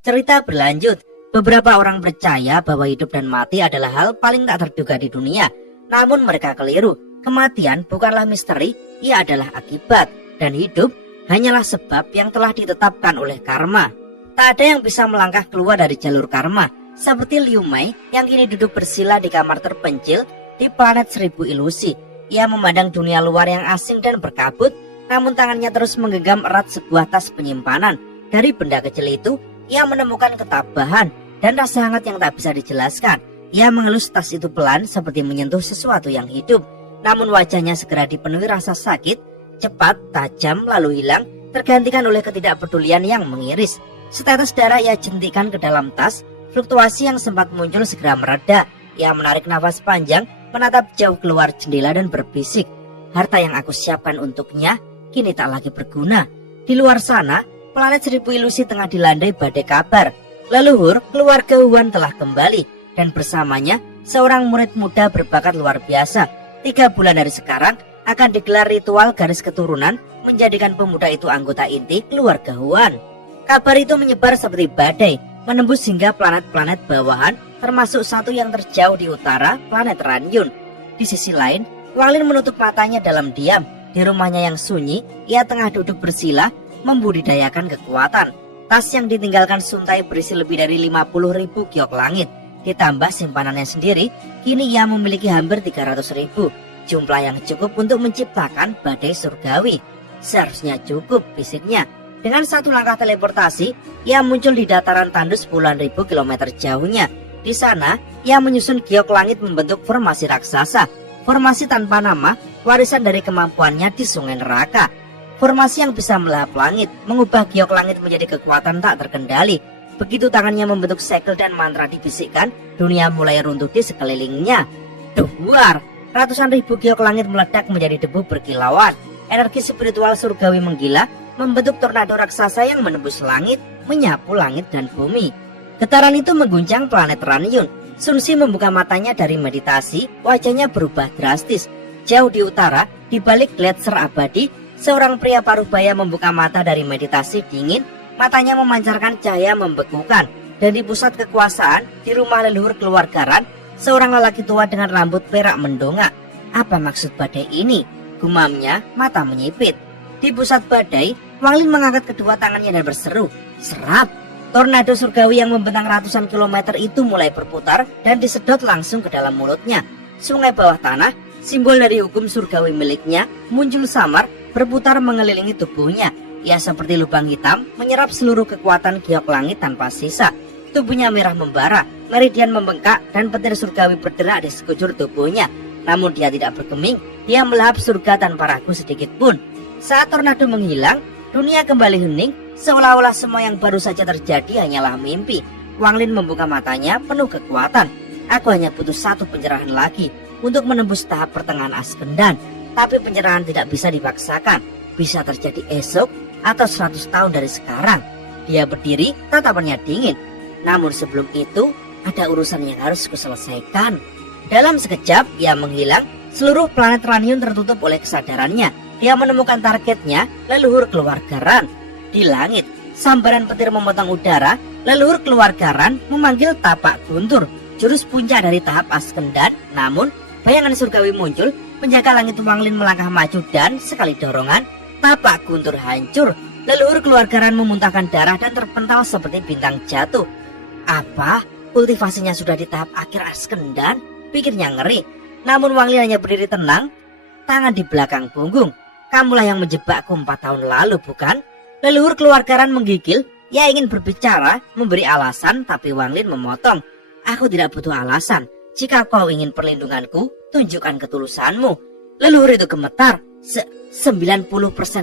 Cerita berlanjut. Beberapa orang percaya bahwa hidup dan mati adalah hal paling tak terduga di dunia. Namun mereka keliru. Kematian bukanlah misteri, ia adalah akibat. Dan hidup hanyalah sebab yang telah ditetapkan oleh karma. Tak ada yang bisa melangkah keluar dari jalur karma. Seperti Liu Mei yang kini duduk bersila di kamar terpencil di planet 1000 ilusi. Ia memandang dunia luar yang asing dan berkabut, namun tangannya terus menggenggam erat sebuah tas penyimpanan. Dari benda kecil itu, ia menemukan ketabahan dan rasa hangat yang tak bisa dijelaskan. Ia mengelus tas itu pelan seperti menyentuh sesuatu yang hidup. Namun wajahnya segera dipenuhi rasa sakit, cepat, tajam, lalu hilang, tergantikan oleh ketidakpedulian yang mengiris. Setetes darah ia jentikan ke dalam tas, fluktuasi yang sempat muncul segera mereda. Ia menarik nafas panjang, menatap jauh keluar jendela dan berbisik. Harta yang aku siapkan untuknya kini tak lagi berguna. Di luar sana, planet 1000 ilusi tengah dilandai badai kabar. Leluhur keluarga Huan telah kembali dan bersamanya seorang murid muda berbakat luar biasa. 3 bulan dari sekarang akan digelar ritual garis keturunan menjadikan pemuda itu anggota inti keluarga Huan. Kabar itu menyebar seperti badai, menembus hingga planet-planet bawahan, termasuk satu yang terjauh di utara, planet Ranyun. Di sisi lain, Wang Lin menutup matanya dalam diam. Di rumahnya yang sunyi, ia tengah duduk bersila membudidayakan kekuatan. Tas yang ditinggalkan Suntai berisi lebih dari 50.000 giok langit. Ditambah simpanannya sendiri, kini ia memiliki hampir 300.000. Jumlah yang cukup untuk menciptakan badai surgawi. Seharusnya cukup, fisiknya. Dengan satu langkah teleportasi, ia muncul di dataran tandus puluhan ribu kilometer jauhnya. Di sana, ia menyusun giok langit membentuk formasi raksasa. Formasi tanpa nama, warisan dari kemampuannya di sungai neraka. Formasi yang bisa melahap langit, mengubah giok langit menjadi kekuatan tak terkendali. Begitu tangannya membentuk segel dan mantra dibisikkan, dunia mulai runtuh di sekelilingnya. Duar, ratusan ribu giok langit meledak menjadi debu berkilauan. Energi spiritual surgawi menggila, membentuk tornado raksasa yang menembus langit, menyapu langit dan bumi. Getaran itu mengguncang planet Ranyun. Sun Si membuka matanya dari meditasi, wajahnya berubah drastis. Jauh di utara, di balik gletser abadi, seorang pria paruh baya membuka mata dari meditasi dingin. Matanya memancarkan cahaya membekukan. Dan di pusat kekuasaan, di rumah leluhur keluarga Ran, seorang lelaki tua dengan rambut perak mendongak. Apa maksud badai ini? Gumamnya, mata menyipit. Di pusat badai, Wang Lin mengangkat kedua tangannya dan berseru, serap. Tornado surgawi yang membentang ratusan kilometer itu mulai berputar dan disedot langsung ke dalam mulutnya. Sungai bawah tanah, simbol dari hukum surgawi miliknya, muncul samar, berputar mengelilingi tubuhnya. Ia seperti lubang hitam, menyerap seluruh kekuatan giok langit tanpa sisa. Tubuhnya merah membara, meridian membengkak, dan petir surgawi berderak di sekujur tubuhnya. Namun dia tidak bergeming, dia melahap surga tanpa ragu sedikit pun. Saat tornado menghilang, dunia kembali hening, seolah-olah semua yang baru saja terjadi hanyalah mimpi. Wang Lin membuka matanya penuh kekuatan. Aku hanya butuh satu penyerahan lagi untuk menembus tahap pertengahan Askendan. Tapi penyerahan tidak bisa dipaksakan. Bisa terjadi esok atau 100 tahun dari sekarang. Dia berdiri, tatapannya dingin. Namun sebelum itu, ada urusan yang harus kuselesaikan. Dalam sekejap, ia menghilang. Seluruh planet Ranyun tertutup oleh kesadarannya. Dia menemukan targetnya, leluhur keluarga Ran. Di langit, sambaran petir memotong udara. Leluhur keluarga Ran memanggil tapak guntur, jurus puncak dari tahap Askendan. Namun, bayangan surgawi muncul, menjaga langit. Wang Lin melangkah maju dan sekali dorongan, tapak guntur hancur. Leluhur keluarga Ran memuntahkan darah dan terpental seperti bintang jatuh. Apa? Kultivasinya sudah di tahap akhir Askendan? Pikirnya ngeri. Namun Wang Lin hanya berdiri tenang, tangan di belakang punggung. Kamulah yang menjebakku 4 tahun lalu, bukan? Leluhur keluarga Ran menggigil. Ia ingin berbicara, memberi alasan, tapi Wang Lin memotong. Aku tidak butuh alasan. Jika kau ingin perlindunganku, tunjukkan ketulusanmu. Leluhur itu gemetar. 90%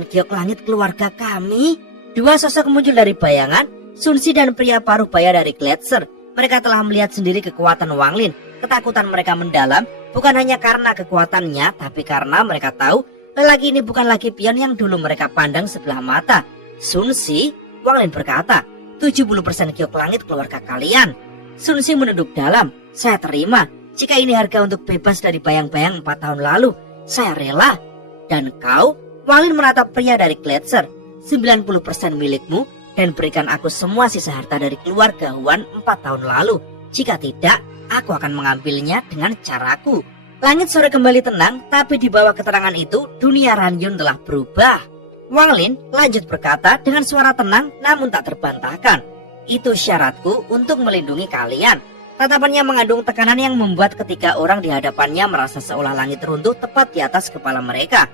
giok langit keluarga kami. Dua sosok muncul dari bayangan, Sun Si dan pria paruh baya dari Gletser. Mereka telah melihat sendiri kekuatan Wang Lin. Ketakutan mereka mendalam, bukan hanya karena kekuatannya, tapi karena mereka tahu lelaki ini bukan lagi pion yang dulu mereka pandang sebelah mata. Sun Si, Wang Lin berkata, 70% giok langit keluarga kalian. Sun Si menunduk dalam. Saya terima. Jika ini harga untuk bebas dari bayang-bayang 4 tahun lalu, saya rela. Dan kau? Wang Lin menatap pria dari Gletser. 90% milikmu dan berikan aku semua sisa harta dari keluarga Huan 4 tahun lalu. Jika tidak, aku akan mengambilnya dengan caraku. Langit sore kembali tenang, tapi di bawah keterangan itu, dunia Ranyun telah berubah. Wang Lin lanjut berkata dengan suara tenang namun tak terbantahkan. Itu syaratku untuk melindungi kalian. Tatapannya mengandung tekanan yang membuat ketiga orang di hadapannya merasa seolah langit runtuh tepat di atas kepala mereka.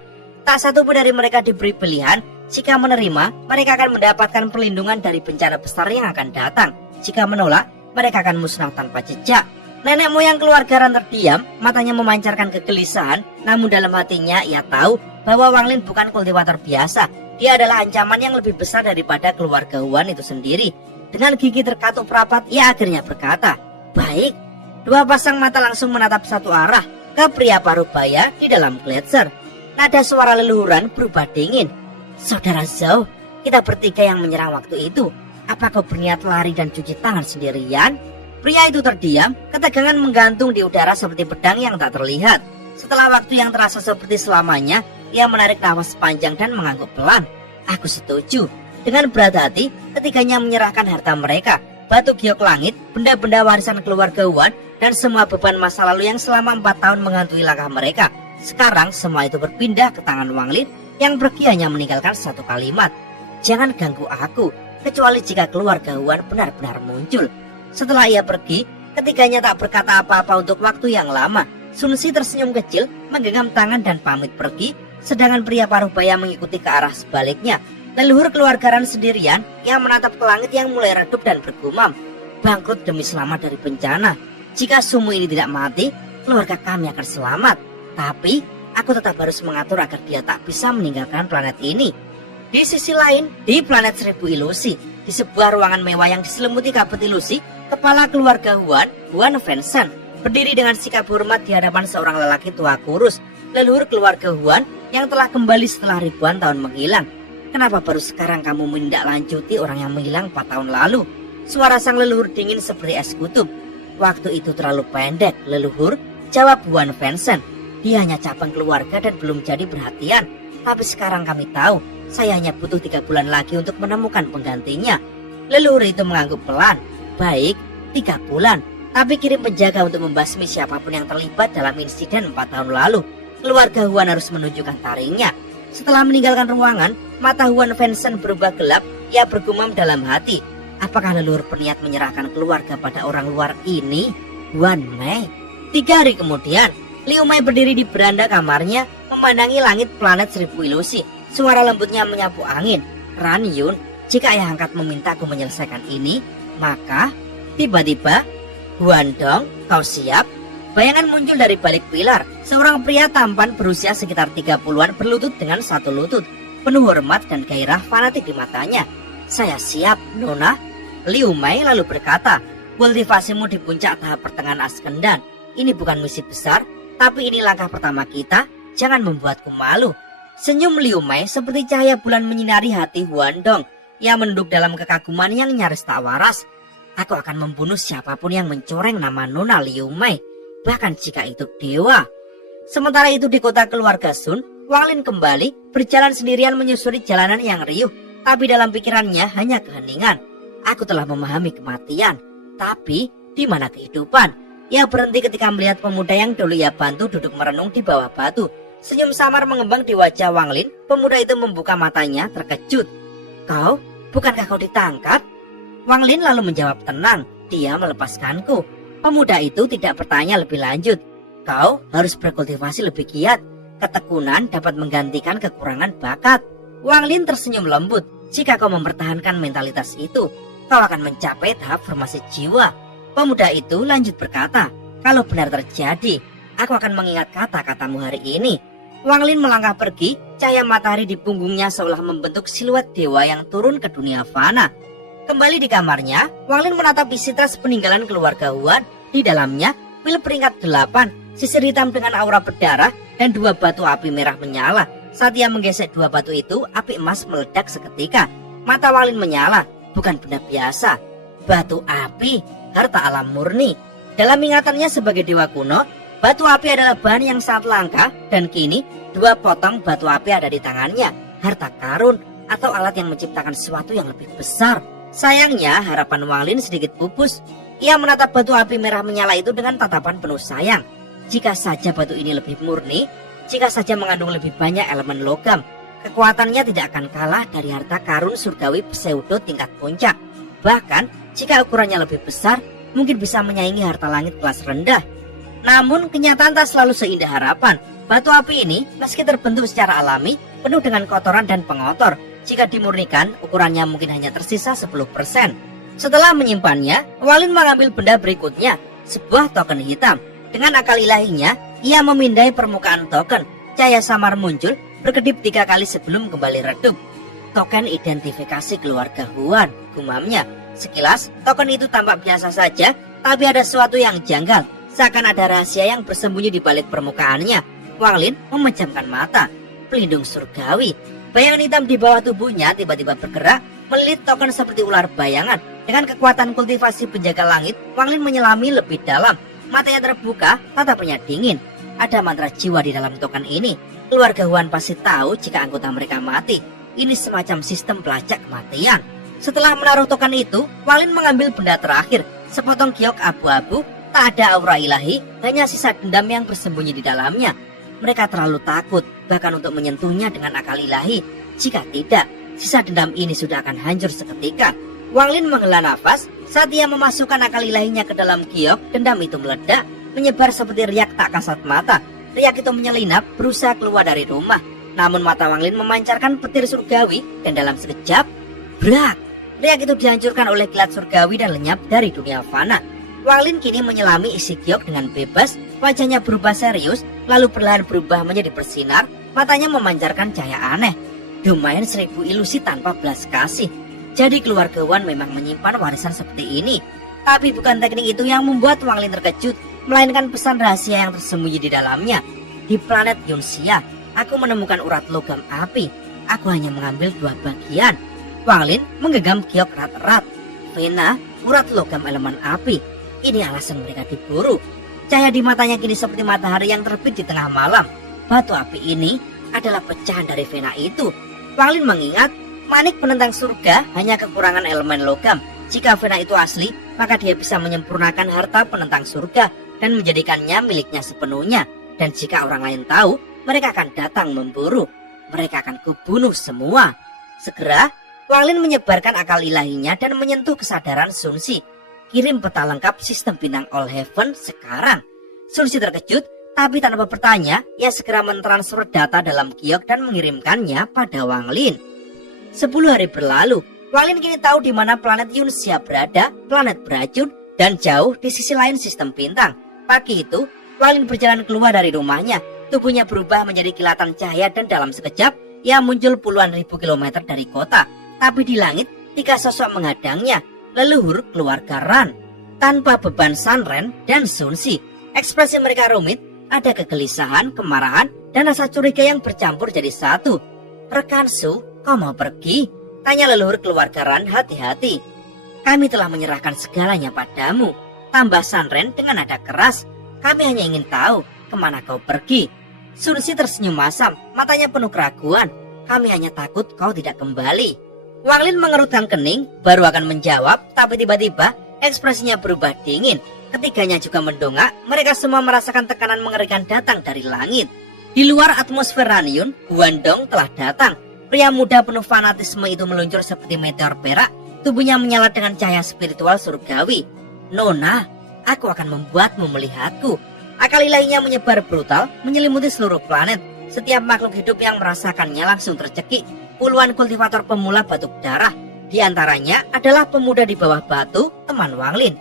Tak satu pun dari mereka diberi pilihan. Jika menerima, mereka akan mendapatkan perlindungan dari bencana besar yang akan datang. Jika menolak, mereka akan musnah tanpa jejak. Nenek moyang keluarga Ran terdiam, matanya memancarkan kegelisahan, namun dalam hatinya ia tahu bahwa Wang Lin bukan kultivator biasa. Dia adalah ancaman yang lebih besar daripada keluarga Huan itu sendiri. Dengan gigi terkatup rapat, ia akhirnya berkata, "Baik." Dua pasang mata langsung menatap satu arah, ke pria parubaya di dalam gletser. Nada suara leluhuran berubah dingin. "Saudara Zhao, kita bertiga yang menyerang waktu itu. Apa kau berniat lari dan cuci tangan sendirian?" Pria itu terdiam, ketegangan menggantung di udara seperti pedang yang tak terlihat. Setelah waktu yang terasa seperti selamanya, ia menarik nafas panjang dan mengangguk pelan. "Aku setuju." Dengan berat hati, ketiganya menyerahkan harta mereka, batu giok langit, benda-benda warisan keluarga Huan, dan semua beban masa lalu yang selama 4 tahun menghantui langkah mereka. Sekarang semua itu berpindah ke tangan Wang Lin yang pergi hanya meninggalkan satu kalimat, "Jangan ganggu aku, kecuali jika keluarga Huan benar-benar muncul." Setelah ia pergi, ketiganya tak berkata apa-apa untuk waktu yang lama. Sun Si tersenyum kecil, menggenggam tangan dan pamit pergi, sedangkan pria parubaya mengikuti ke arah sebaliknya. Leluhur keluarga Ran sendirian yang menatap ke langit yang mulai redup dan bergumam, "Bangkrut demi selamat dari bencana. Jika Sumu ini tidak mati, keluarga kami akan selamat. Tapi aku tetap harus mengatur agar dia tak bisa meninggalkan planet ini." Di sisi lain, di planet Seribu Ilusi, di sebuah ruangan mewah yang diselimuti kabut ilusi, kepala keluarga Huan, Huan Fensen, berdiri dengan sikap hormat di hadapan seorang lelaki tua kurus, leluhur keluarga Huan yang telah kembali setelah ribuan tahun menghilang. "Kenapa baru sekarang kamu menindaklanjuti orang yang menghilang 4 tahun lalu?" Suara sang leluhur dingin seperti es kutub. "Waktu itu terlalu pendek, leluhur," jawab Huan Fensen. "Dia hanya cabang keluarga dan belum jadi perhatian. Tapi sekarang kami tahu, saya hanya butuh 3 bulan lagi untuk menemukan penggantinya." Leluhur itu mengangguk pelan. "Baik, 3 bulan. Tapi kirim penjaga untuk membasmi siapapun yang terlibat dalam insiden 4 tahun lalu. Keluarga Huan harus menunjukkan taringnya." Setelah meninggalkan ruangan, mata Huan Fensen berubah gelap. Ia bergumam dalam hati, apakah leluhur berniat menyerahkan keluarga pada orang luar ini? Huan Mei. 3 hari kemudian, Liu Mei berdiri di beranda kamarnya, memandangi langit planet Seribu Ilusi. Suara lembutnya menyapu angin. "Ran Yun, jika ayah angkat memintaku menyelesaikan ini, maka..." Tiba-tiba, "Huan Dong, kau siap?" Bayangan muncul dari balik pilar. Seorang pria tampan berusia sekitar 30-an berlutut dengan satu lutut, penuh hormat dan gairah fanatik di matanya. "Saya siap, Nona." Liu Mei lalu berkata, "Kultivasimu di puncak tahap pertengahan Askendan. Ini bukan misi besar, tapi ini langkah pertama kita. Jangan membuatku malu." Senyum Liu Mei seperti cahaya bulan menyinari hati Huan Dong. Ia menunduk dalam kekaguman yang nyaris tak waras. "Aku akan membunuh siapapun yang mencoreng nama Nona Liu Mei, bahkan jika itu dewa." Sementara itu di kota keluarga Sun, Wang Lin kembali berjalan sendirian menyusuri jalanan yang riuh, tapi dalam pikirannya hanya keheningan. "Aku telah memahami kematian, tapi di mana kehidupan?" Ia berhenti ketika melihat pemuda yang dulu ia bantu duduk merenung di bawah batu. Senyum samar mengembang di wajah Wang Lin. Pemuda itu membuka matanya terkejut. "Kau, bukankah kau ditangkap?" Wang Lin lalu menjawab tenang, "Dia melepaskanku." Pemuda itu tidak bertanya lebih lanjut. "Kau harus berkultivasi lebih giat. Ketekunan dapat menggantikan kekurangan bakat." Wang Lin tersenyum lembut. "Jika kau mempertahankan mentalitas itu, kau akan mencapai tahap formasi jiwa." Pemuda itu lanjut berkata, "Kalau benar terjadi, aku akan mengingat kata-katamu hari ini." Wang Lin melangkah pergi, cahaya matahari di punggungnya seolah membentuk siluet dewa yang turun ke dunia fana. Kembali di kamarnya, Wang Lin menatap isi tas peninggalan keluarga Huan. Di dalamnya, pil peringkat 8, sisir hitam dengan aura berdarah, dan 2 batu api merah menyala. Saat ia menggesek 2 batu itu, api emas meledak seketika. Mata Wang Lin menyala, bukan benda biasa. Batu api, harta alam murni. Dalam ingatannya sebagai dewa kuno, batu api adalah bahan yang sangat langka, dan kini 2 potong batu api ada di tangannya. Harta karun, atau alat yang menciptakan sesuatu yang lebih besar. Sayangnya harapan Wang Lin sedikit pupus. Ia menatap batu api merah menyala itu dengan tatapan penuh sayang. Jika saja batu ini lebih murni, jika saja mengandung lebih banyak elemen logam, kekuatannya tidak akan kalah dari harta karun surgawi pseudo tingkat puncak. Bahkan jika ukurannya lebih besar, mungkin bisa menyaingi harta langit kelas rendah. Namun kenyataan tak selalu seindah harapan. Batu api ini meski terbentuk secara alami, penuh dengan kotoran dan pengotor. Jika dimurnikan, ukurannya mungkin hanya tersisa 10%. Setelah menyimpannya, Wang Lin mengambil benda berikutnya, sebuah token hitam. Dengan akal ilahinya, ia memindai permukaan token. Cahaya samar muncul, berkedip 3 kali sebelum kembali redup. Token identifikasi keluarga Huan, gumamnya. Sekilas, token itu tampak biasa saja, tapi ada sesuatu yang janggal. Seakan ada rahasia yang bersembunyi di balik permukaannya. Wang Lin memejamkan mata. Pelindung surgawi. Bayangan hitam di bawah tubuhnya tiba-tiba bergerak, melilit token seperti ular bayangan. Dengan kekuatan kultivasi penjaga langit, Wang Lin menyelami lebih dalam. Matanya terbuka, tatapannya dingin. Ada mantra jiwa di dalam token ini. Keluarga Huan pasti tahu jika anggota mereka mati. Ini semacam sistem pelacak kematian. Setelah menaruh token itu, Wang Lin mengambil benda terakhir, sepotong giok abu-abu. Tak ada aura ilahi, hanya sisa dendam yang bersembunyi di dalamnya. Mereka terlalu takut, bahkan untuk menyentuhnya dengan akal ilahi. Jika tidak, sisa dendam ini sudah akan hancur seketika. Wang Lin menghela nafas. Saat ia memasukkan akal ilahinya ke dalam giok, dendam itu meledak, menyebar seperti riak tak kasat mata. Riak itu menyelinap, berusaha keluar dari rumah. Namun mata Wang Lin memancarkan petir surgawi, dan dalam sekejap, brak! Riak itu dihancurkan oleh kilat surgawi dan lenyap dari dunia fana. Wang Lin kini menyelami isi giok dengan bebas, wajahnya berubah serius, lalu perlahan berubah menjadi bersinar, matanya memancarkan cahaya aneh. Domain 1000 ilusi tanpa belas kasih. Jadi keluarga Huan memang menyimpan warisan seperti ini. Tapi bukan teknik itu yang membuat Wang Lin terkejut, melainkan pesan rahasia yang tersembunyi di dalamnya. Di planet Yunxia, aku menemukan urat logam api. Aku hanya mengambil 2 bagian. Wang Lin menggenggam giok erat-erat. Vena, urat logam elemen api. Ini alasan mereka diburu. Cahaya di matanya kini seperti matahari yang terbit di tengah malam. Batu api ini adalah pecahan dari Vena itu. Wang Lin mengingat, manik penentang surga hanya kekurangan elemen logam. Jika Vena itu asli, maka dia bisa menyempurnakan harta penentang surga dan menjadikannya miliknya sepenuhnya. Dan jika orang lain tahu, mereka akan datang memburu. Mereka akan kubunuh semua. Segera, Wang Lin menyebarkan akal ilahinya dan menyentuh kesadaran Sun Si. Kirim peta lengkap sistem bintang All Heaven sekarang. Sun Si terkejut, tapi tanpa bertanya, ia segera mentransfer data dalam giok dan mengirimkannya pada Wang Lin. 10 hari berlalu, Wang Lin kini tahu di mana planet Yunxia berada, planet beracun, dan jauh di sisi lain sistem bintang. Pagi itu, Wang Lin berjalan keluar dari rumahnya. Tubuhnya berubah menjadi kilatan cahaya dan dalam sekejap, ia muncul puluhan ribu kilometer dari kota. Tapi di langit, 3 sosok menghadangnya. Leluhur keluarga Ran. Tanpa beban Sanren dan Sun Si, ekspresi mereka rumit, ada kegelisahan, kemarahan, dan rasa curiga yang bercampur jadi satu. Rekan Su, kau mau pergi? Tanya leluhur keluarga Ran hati-hati. Kami telah menyerahkan segalanya padamu. Tambah Sanren dengan nada keras. Kami hanya ingin tahu kemana kau pergi. Sun Si tersenyum masam, matanya penuh keraguan. Kami hanya takut kau tidak kembali. Wang Lin mengerutkan kening, baru akan menjawab, tapi tiba-tiba ekspresinya berubah dingin. Ketiganya juga mendongak, mereka semua merasakan tekanan mengerikan datang dari langit. Di luar atmosfer Ranyun, Huan Dong telah datang. Pria muda penuh fanatisme itu meluncur seperti meteor perak, tubuhnya menyala dengan cahaya spiritual surgawi. Nona, aku akan membuatmu melihatku. Akal ilahinya menyebar brutal, menyelimuti seluruh planet. Setiap makhluk hidup yang merasakannya langsung tercekik. Puluhan kultivator pemula batuk darah. Di antaranya adalah pemuda di bawah batu, teman Wang Lin.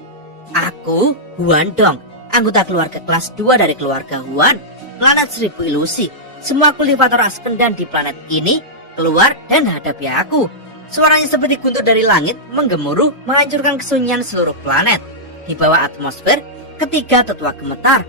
Aku, Huan Dong, anggota keluarga kelas 2 dari keluarga Huan, planet 1000 ilusi. Semua kultivator Askendan di planet ini keluar dan hadapi aku. Suaranya seperti guntur dari langit, menggemuruh, menghancurkan kesunyian seluruh planet. Di bawah atmosfer, ketiga tetua gemetar.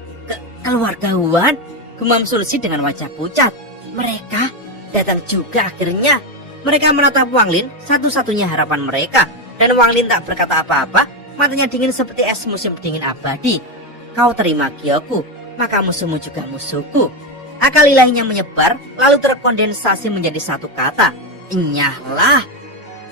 Keluarga Huan, gumam Sun Si dengan wajah pucat. Mereka datang juga akhirnya. Mereka menatap Wang Lin, satu-satunya harapan mereka. Dan Wang Lin tak berkata apa-apa, matanya dingin seperti es musim dingin abadi. Kau terima giokku, maka musuhmu juga musuhku. Akal ilahinya menyebar, lalu terkondensasi menjadi satu kata. Nyahlah.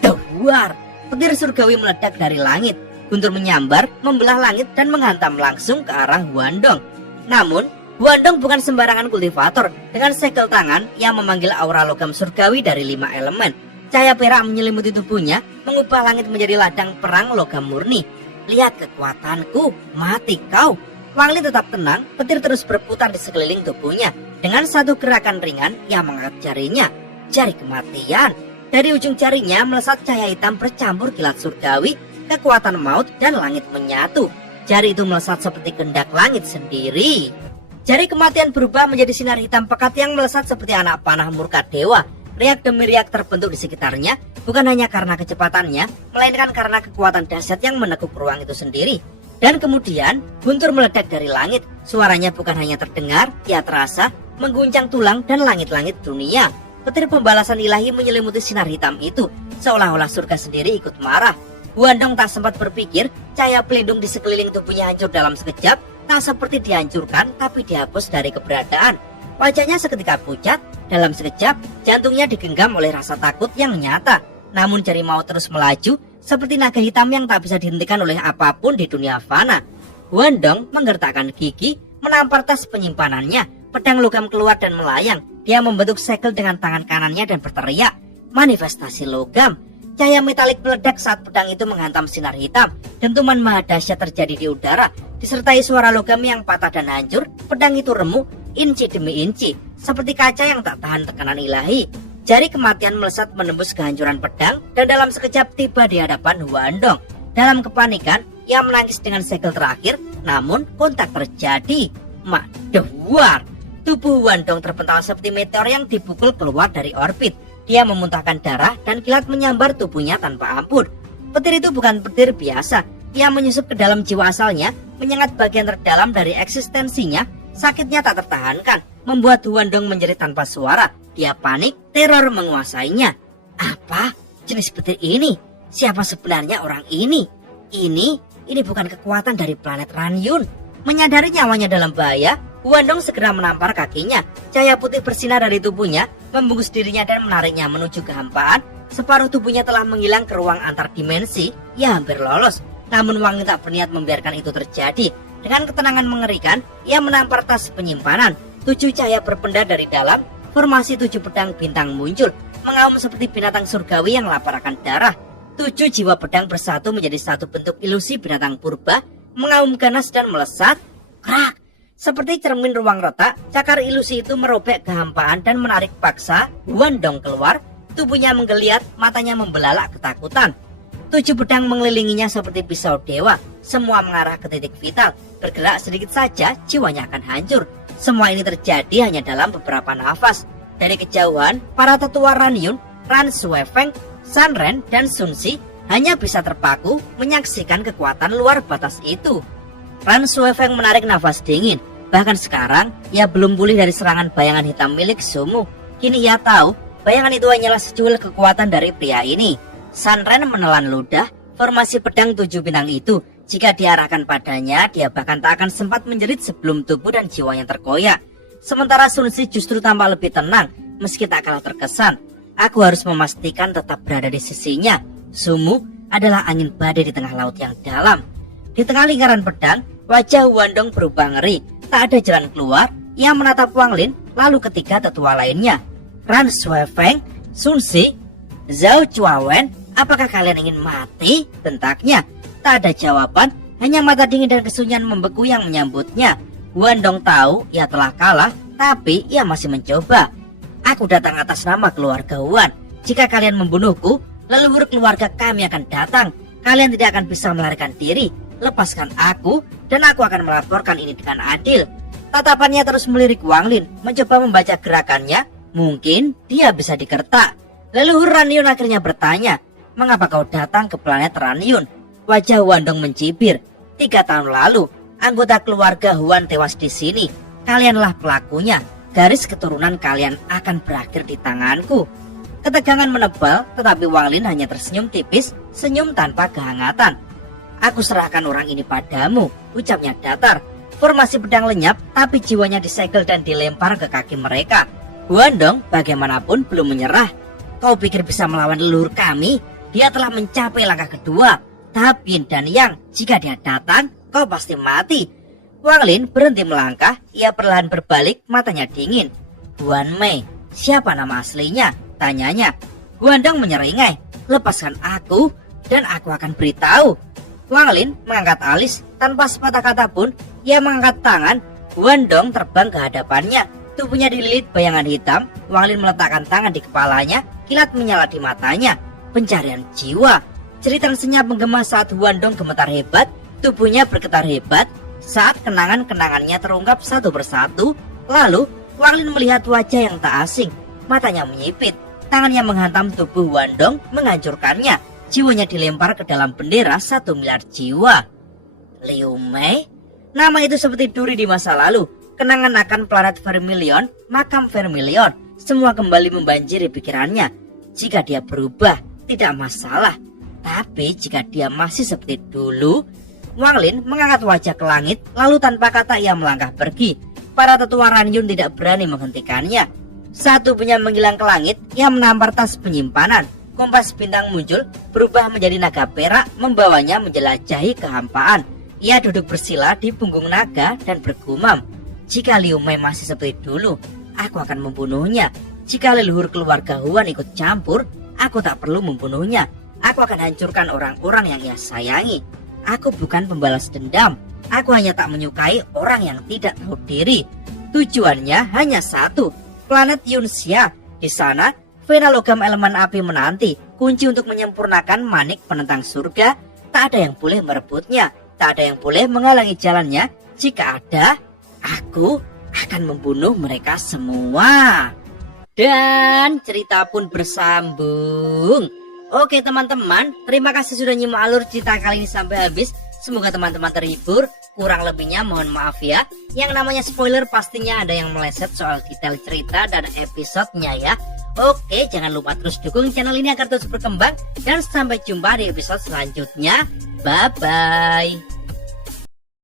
Duar. Petir surgawi meledak dari langit. Guntur menyambar, membelah langit dan menghantam langsung ke arah Huandong. Namun, Huandong bukan sembarangan kultivator. Dengan segel tangan yang memanggil aura logam surgawi dari 5 elemen. Cahaya perak menyelimuti tubuhnya, mengubah langit menjadi ladang perang logam murni. Lihat kekuatanku, mati kau. Wang Lin tetap tenang, petir terus berputar di sekeliling tubuhnya. Dengan satu gerakan ringan yang mengangkat jarinya, jari kematian. Dari ujung jarinya melesat cahaya hitam bercampur kilat surgawi, kekuatan maut dan langit menyatu. Jari itu melesat seperti kehendak langit sendiri. Jari kematian berubah menjadi sinar hitam pekat yang melesat seperti anak panah murka dewa. Riak demi riak terbentuk di sekitarnya, bukan hanya karena kecepatannya, melainkan karena kekuatan dahsyat yang menekuk ruang itu sendiri. Dan kemudian guntur meledak dari langit. Suaranya bukan hanya terdengar, ia terasa mengguncang tulang dan langit-langit dunia. Petir pembalasan ilahi menyelimuti sinar hitam itu, seolah-olah surga sendiri ikut marah. Huandong tak sempat berpikir, cahaya pelindung di sekeliling tubuhnya hancur dalam sekejap, tak seperti dihancurkan tapi dihapus dari keberadaan. Wajahnya seketika pucat, dalam sekejap jantungnya digenggam oleh rasa takut yang nyata. Namun jari maut terus melaju, seperti naga hitam yang tak bisa dihentikan oleh apapun di dunia fana. Huandong menggertakkan gigi, menampar tas penyimpanannya. Pedang logam keluar dan melayang. Dia membentuk segel dengan tangan kanannya dan berteriak, manifestasi logam. Cahaya metalik meledak saat pedang itu menghantam sinar hitam. Dentuman maha dahsyat terjadi di udara, disertai suara logam yang patah dan hancur. Pedang itu remuk, inci demi inci, seperti kaca yang tak tahan tekanan ilahi. Jari kematian melesat menembus kehancuran pedang dan dalam sekejap tiba di hadapan Huandong. Dalam kepanikan, ia menangis dengan segel terakhir, namun kontak terjadi. Duar. Tubuh Huandong terpental seperti meteor yang dipukul keluar dari orbit. Dia memuntahkan darah dan kilat menyambar tubuhnya tanpa ampun. Petir itu bukan petir biasa. Ia menyusup ke dalam jiwa asalnya, menyengat bagian terdalam dari eksistensinya. Sakitnya tak tertahankan, membuat Huandong menjerit tanpa suara. Dia panik, teror menguasainya. Apa jenis petir ini? Siapa sebenarnya orang ini? Ini bukan kekuatan dari planet Ranyun. Menyadari nyawanya dalam bahaya, Huandong segera menampar kakinya. Cahaya putih bersinar dari tubuhnya, membungkus dirinya dan menariknya menuju kehampaan. Separuh tubuhnya telah menghilang ke ruang antar dimensi. Ia hampir lolos, namun Wang Lin tak berniat membiarkan itu terjadi. Dengan ketenangan mengerikan, ia menampar tas penyimpanan. 7 cahaya berpendar dari dalam. Formasi 7 pedang bintang muncul, mengaum seperti binatang surgawi yang lapar akan darah. 7 jiwa pedang bersatu menjadi satu bentuk ilusi binatang purba, mengaum ganas dan melesat. Krak! Seperti cermin ruang retak, cakar ilusi itu merobek kehampaan dan menarik paksa Huandong keluar. Tubuhnya menggeliat, matanya membelalak ketakutan. 7 pedang mengelilinginya seperti pisau dewa, semua mengarah ke titik vital. Bergerak sedikit saja, jiwanya akan hancur. Semua ini terjadi hanya dalam beberapa nafas. Dari kejauhan, para tetua Ranyun, Ran Suefeng, San Ren, dan Sun Si hanya bisa terpaku menyaksikan kekuatan luar batas itu. Ran Suefeng menarik nafas dingin. Bahkan sekarang, ia belum pulih dari serangan bayangan hitam milik Sumu. Kini ia tahu, bayangan itu hanyalah secuil kekuatan dari pria ini. San Ren menelan ludah, formasi pedang 7 bintang itu. Jika diarahkan padanya, dia bahkan tak akan sempat menjerit sebelum tubuh dan jiwanya terkoyak. Sementara Sun Si justru tampak lebih tenang, meski tak kalah terkesan. Aku harus memastikan tetap berada di sisinya. Sumu adalah angin badai di tengah laut yang dalam. Di tengah lingkaran pedang, wajah Huandong berubah ngeri. Tak ada jalan keluar. Ia menatap Wang Lin, lalu ketiga tetua lainnya. Ran Suefeng, Sun Si, Zhao Chuawen, apakah kalian ingin mati? Bentaknya. Tak ada jawaban, hanya mata dingin dan kesunyian membeku yang menyambutnya. Huandong tahu ia telah kalah, tapi ia masih mencoba. Aku datang atas nama keluarga Huan. Jika kalian membunuhku, leluhur keluarga kami akan datang. Kalian tidak akan bisa melarikan diri. Lepaskan aku, dan aku akan melaporkan ini dengan adil. Tatapannya terus melirik Wang Lin, mencoba membaca gerakannya. Mungkin dia bisa digertak. Leluhur Ranyun akhirnya bertanya, mengapa kau datang ke planet Ranyun? Wajah Huandong mencibir. 3 tahun lalu, anggota keluarga Huan tewas di sini. Kalianlah pelakunya. Garis keturunan kalian akan berakhir di tanganku. Ketegangan menebal, tetapi Wang Lin hanya tersenyum tipis, senyum tanpa kehangatan. Aku serahkan orang ini padamu, ucapnya datar. Formasi pedang lenyap, tapi jiwanya disegel dan dilempar ke kaki mereka. Huandong bagaimanapun belum menyerah. Kau pikir bisa melawan leluhur kami? Dia telah mencapai langkah kedua. Tahap yin dan yang. Jika dia datang, kau pasti mati. Wang Lin berhenti melangkah. Ia perlahan berbalik, matanya dingin. Guan Mei, siapa nama aslinya? Tanyanya. Guandong menyeringai. Lepaskan aku dan aku akan beritahu. Wang Lin mengangkat alis. Tanpa sepatah kata pun, ia mengangkat tangan. Guandong terbang ke hadapannya. Tubuhnya dililit bayangan hitam. Wang Lin meletakkan tangan di kepalanya. Kilat menyala di matanya. Pencarian jiwa. Cerita senyap menggema saat Guandong gemetar hebat. Tubuhnya bergetar hebat saat kenangan-kenangannya terungkap satu persatu. Lalu Wang Lin melihat wajah yang tak asing. Matanya menyipit. Tangannya menghantam tubuh Guandong, menghancurkannya. Jiwanya dilempar ke dalam bendera 1 miliar jiwa. Liu Mei? Nama itu seperti duri di masa lalu. Kenangan akan planet Vermilion, makam Vermilion. Semua kembali membanjiri pikirannya. Jika dia berubah, tidak masalah. Tapi jika dia masih seperti dulu. Wang Lin mengangkat wajah ke langit. Lalu tanpa kata ia melangkah pergi. Para tetua Ranyun tidak berani menghentikannya. Saat tubuhnya menghilang ke langit, ia menampar tas penyimpanan. Kompas bintang muncul, berubah menjadi naga perak, membawanya menjelajahi kehampaan. Ia duduk bersila di punggung naga dan bergumam. Jika Liu Mei masih seperti dulu, aku akan membunuhnya. Jika leluhur keluarga Huan ikut campur, aku tak perlu membunuhnya. Aku akan hancurkan orang-orang yang ia sayangi. Aku bukan pembalas dendam. Aku hanya tak menyukai orang yang tidak tahu diri. Tujuannya hanya satu, planet Yunxia. Di sana, Vena logam elemen api menanti. Kunci untuk menyempurnakan manik penentang surga. Tak ada yang boleh merebutnya. Tak ada yang boleh menghalangi jalannya. Jika ada, aku akan membunuh mereka semua. Dan cerita pun bersambung. Oke teman-teman, terima kasih sudah nyimak alur cerita kali ini sampai habis. Semoga teman-teman terhibur. Kurang lebihnya mohon maaf ya. Yang namanya spoiler pastinya ada yang meleset soal detail cerita dan episodenya ya. Oke, jangan lupa terus dukung channel ini agar terus berkembang. Dan sampai jumpa di episode selanjutnya. Bye-bye.